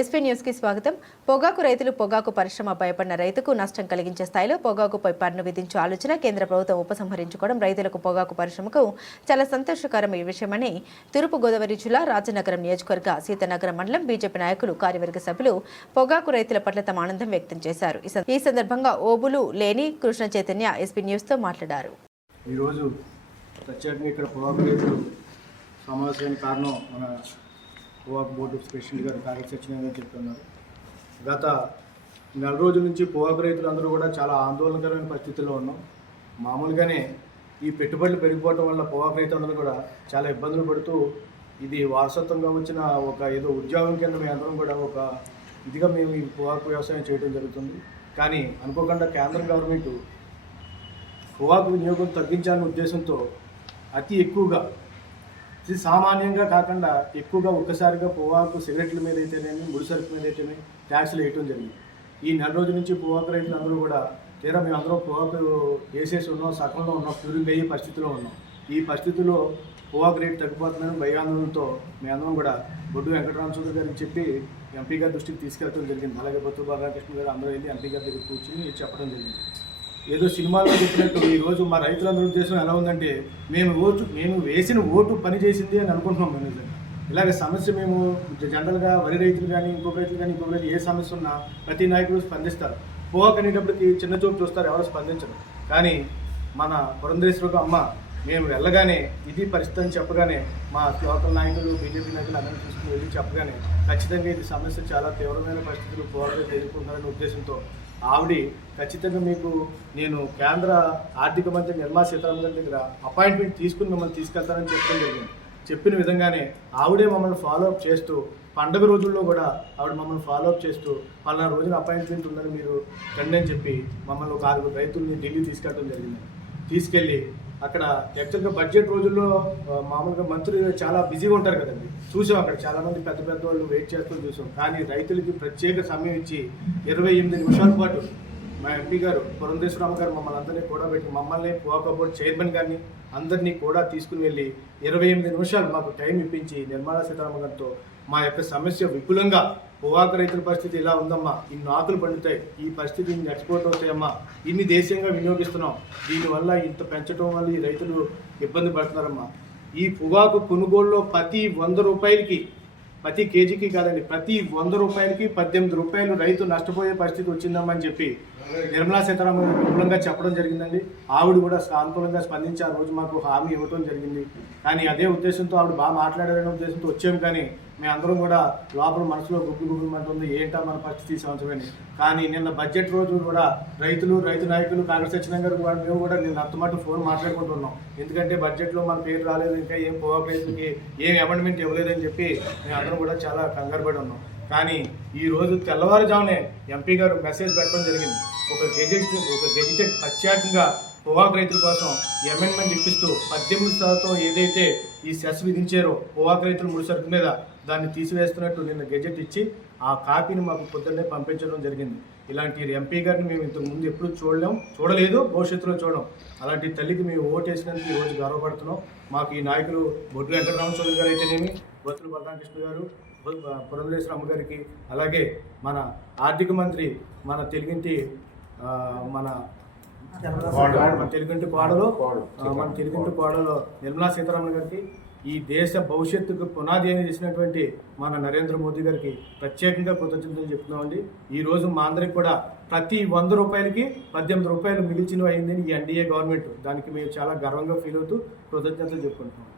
SP news కి స్వాగతం. పొగాకు రైతులు పొగాకు పరిశ్రమ భయపడిన రైతుకు నష్టం కలిగించే స్థాయిలో పొగాకుపై పన్ను విధించే ఆలోచన కేంద్ర ప్రభుత్వం ఉపసంహరించుకోవడం రైతులకు పొగాకు పరిశ్రమకు చాలా సంతోషకరమైన విషయమని తూర్పుగోదావరి జిల్లా రాజనగరం నియోజకవర్గ సీతానగరం మండలం బీజేపీ నాయకులు కార్యవర్గ సభ్యులు పొగాకు రైతుల పట్ల తమ ఆనందం వ్యక్తం చేశారు. ఈ సందర్భంగా ఓబులు లేని కృష్ణ చైతన్య ఎస్పీ న్యూస్ తో మాట్లాడారు. ఈరోజు ప్రత్యేకంగా ఇక్కడ పొగాకు రైతులు సమావేశానికి కారణం మన పొగాకు బోర్డు ప్రెసిడెంట్ గారు కాగర్ సత్యనారాయణ చెప్తున్నారు. గత నెల రోజుల నుంచి పొగాకు రైతులందరూ కూడా చాలా ఆందోళనకరమైన పరిస్థితుల్లో ఉన్నాం. మామూలుగానే ఈ పెట్టుబడులు పెరిగిపోవడం వల్ల పొగాకు రైతులందరూ కూడా చాలా ఇబ్బందులు పడుతూ ఇది వారసత్వంగా వచ్చిన ఒక ఏదో ఉద్యోగం కింద మేము అందరం కూడా ఒక ఇదిగా మేము ఈ పొగాకు వ్యవసాయం చేయడం జరుగుతుంది. కానీ అనుకోకుండా కేంద్ర గవర్నమెంట్ పొగాకు వినియోగం తగ్గించాలనే ఉద్దేశంతో అతి ఎక్కువగా ఇది సామాన్యంగా కాకుండా ఎక్కువగా ఒక్కసారిగా పొగాకు సిగరెట్ల మీద అయితేనేమి ముడి సరుకు మీద అయితేనే ట్యాక్స్లు వేయటం జరిగింది. ఈ నెల రోజుల నుంచి పొగాకు రైతులు అందరూ కూడా తీరా మేము అందరూ పొగాకు వేసేసి ఉన్నాం, సగంలో ఉన్నాం, క్యూరింగ్ అయ్యే పరిస్థితిలో ఉన్నాం. ఈ పరిస్థితుల్లో పొగాకు రేటు తగ్గిపోతుందని భయాందోళనతో మేమందరం కూడా బొడ్డు వెంకటరామచంద్ర గారికి చెప్పి ఎంపీ గారి దృష్టికి తీసుకెళ్ళడం జరిగింది. అలాగే బొత్తు బాలకృష్ణ గారు అందరూ వెళ్ళి ఎంపీ గారి దగ్గర కూర్చొని చెప్పడం జరిగింది. ఏదో సినిమాలో చెప్పినట్టు ఈరోజు మా రైతులందరూ ఉద్దేశం ఎలా ఉందంటే మేము వేసిన ఓటు పని చేసింది అని అనుకుంటున్నాం. మేము నిజంగా ఇలాగ సమస్య మేము జనరల్గా వరి రైతులు కానీ ఇంకొక రైతులు కానీ ఇంకొక రైతు ఏ సమస్య ఉన్నా ప్రతి నాయకులు స్పందిస్తారు. పొగాకు అనేటప్పటికి చిన్న చూపు చూస్తారు, ఎవరు స్పందించరు. కానీ మన పురంధేశ్వరకు అమ్మ మేము వెళ్ళగానే ఇది పరిస్థితి అని చెప్పగానే మా లోకల్ నాయకులు బీజేపీ నాయకులు అందరినీ తీసుకుని వెళ్ళి చెప్పగానే ఖచ్చితంగా ఇది సమస్య చాలా తీవ్రమైన పరిస్థితులు పోరాటం ఎదుర్కొంటారనే ఉద్దేశంతో ఆవిడ ఖచ్చితంగా మీకు నేను కేంద్ర ఆర్థిక మంత్రి నిర్మలా సీతారామన్ గారి దగ్గర అపాయింట్మెంట్ తీసుకుని మిమ్మల్ని తీసుకెళ్తానని చెప్పడం జరిగింది. చెప్పిన విధంగానే ఆవిడే మమ్మల్ని ఫాలోఅప్ చేస్తూ పండుగ రోజుల్లో కూడా ఆవిడ మమ్మల్ని ఫాలోఅప్ చేస్తూ పలానా రోజున అపాయింట్మెంట్ ఉందని మీరు రండి అని చెప్పి మమ్మల్ని ఒక 6 రైతుల్ని ఢిల్లీ తీసుకెళ్ళడం జరిగింది. తీసుకెళ్ళి అక్కడ యాక్చువల్గా బడ్జెట్ రోజుల్లో మామూలుగా మంత్రులు చాలా బిజీగా ఉంటారు కదండి. చూసాం అక్కడ చాలామంది పెద్ద పెద్ద వాళ్ళు వెయిట్ చేస్తూ చూసాం. కానీ రైతులకి ప్రత్యేక సమయం ఇచ్చి 28 నిమిషాల పాటు మా ఎంపీ గారు పురంధేశ్వరరామ గారు మమ్మల్ని అందరినీ కూడా పెట్టి మమ్మల్ని పొగాకు బోర్డు చైర్మన్ గారిని అందరినీ కూడా తీసుకుని వెళ్ళి 28 నిమిషాలు మాకు టైం ఇప్పించి నిర్మలా సీతారామన్ గారితో మా యొక్క సమస్య విపులంగా పొగాకు రైతుల పరిస్థితి ఇలా ఉందమ్మా, ఇన్ని ఆకులు పండుతాయి, ఈ పరిస్థితి ఇన్ని ఎక్స్పోర్ట్ అవుతాయమ్మా, ఇన్ని దేశంగా వినియోగిస్తున్నాం, దీనివల్ల ఇంత పెంచడం వల్ల ఈ రైతులు ఇబ్బంది పడుతున్నారమ్మా, ఈ పొగాకు కొనుగోలులో ప్రతి 100 రూపాయలకి ప్రతి కేజీకి కాదండి ప్రతి 100 రూపాయలకి 18 రూపాయలు రైతు నష్టపోయే పరిస్థితి వచ్చిందమ్మా అని చెప్పి నిర్మలా సీతారామన్ విపులంగా చెప్పడం జరిగిందండి. ఆవిడ కూడా సానుకూలంగా స్పందించి ఆ రోజు మాకు హామీ ఇవ్వడం జరిగింది. కానీ అదే ఉద్దేశంతో ఆవిడ బాగా మాట్లాడారనే ఉద్దేశంతో వచ్చాము. కానీ మేమందరం కూడా లోపల మనసులో గుగ్గులు అంటుంది ఏంటా మన పరిస్థితి ఈ సంవత్సరమని. కానీ నిన్న బడ్జెట్ రోజు కూడా రైతులు రైతు నాయకులు కాగర్ సత్యనారాయణ గారు మేము కూడా నిన్న అంతమాట ఫోన్ మాట్లాడుకుంటున్నాం. ఎందుకంటే బడ్జెట్లో మన పేరు రాలేదు, ఇంకా ఏం పొగాకు రైతులకి ఏం అమెండ్మెంట్ ఇవ్వలేదని చెప్పి మేము అందరం కూడా చాలా కంగారు పడి ఉన్నాం. కానీ ఈ రోజు తెల్లవారుజామునే ఎంపీ గారు మెసేజ్ పెట్టడం జరిగింది. ఒక గెజిటెడ్ ప్రత్యేకంగా పొగాకు రైతుల కోసం అమెండ్మెంట్ ఇప్పిస్తూ 18% ఏదైతే ఈ సెస్ విధించారో పొగాకు రైతుల ముడి సరుకు మీద దాన్ని తీసివేస్తున్నట్టు నిన్న గెజెట్ ఇచ్చి ఆ కాపీని మాకు పొద్దున్నే పంపించడం జరిగింది. ఇలాంటి ఎంపీ గారిని మేము ఇంతకుముందు ఎప్పుడు చూడలేదు, భవిష్యత్తులో చూడడం. అలాంటి తల్లికి మేము ఓటేసినందుకు ఈరోజు గర్వపడుతున్నాం. మాకు ఈ నాయకులు బొడ్డు వెంకటరామచంద్ర గారు అయితేనేమి, బొత్తుల బలరామకృష్ణ గారు, పురంధేశ్వర అమ్మ గారికి, అలాగే మన ఆర్థిక మంత్రి మన తెలుగింటి కోడలో నిర్మలా సీతారామన్ గారికి, ఈ దేశ భవిష్యత్తుకు పునాది అని చేసినటువంటి మన నరేంద్ర మోదీ గారికి ప్రత్యేకంగా కృతజ్ఞతలు చెప్తున్నామండి. ఈరోజు మా అందరికి కూడా ప్రతి 100 రూపాయలకి 18 రూపాయలు మిగిల్చినవి అయిందని ఈ ఎన్డీఏ గవర్నమెంట్, దానికి మేము చాలా గర్వంగా ఫీల్ అవుతూ కృతజ్ఞతలు చెప్పుకుంటున్నాం.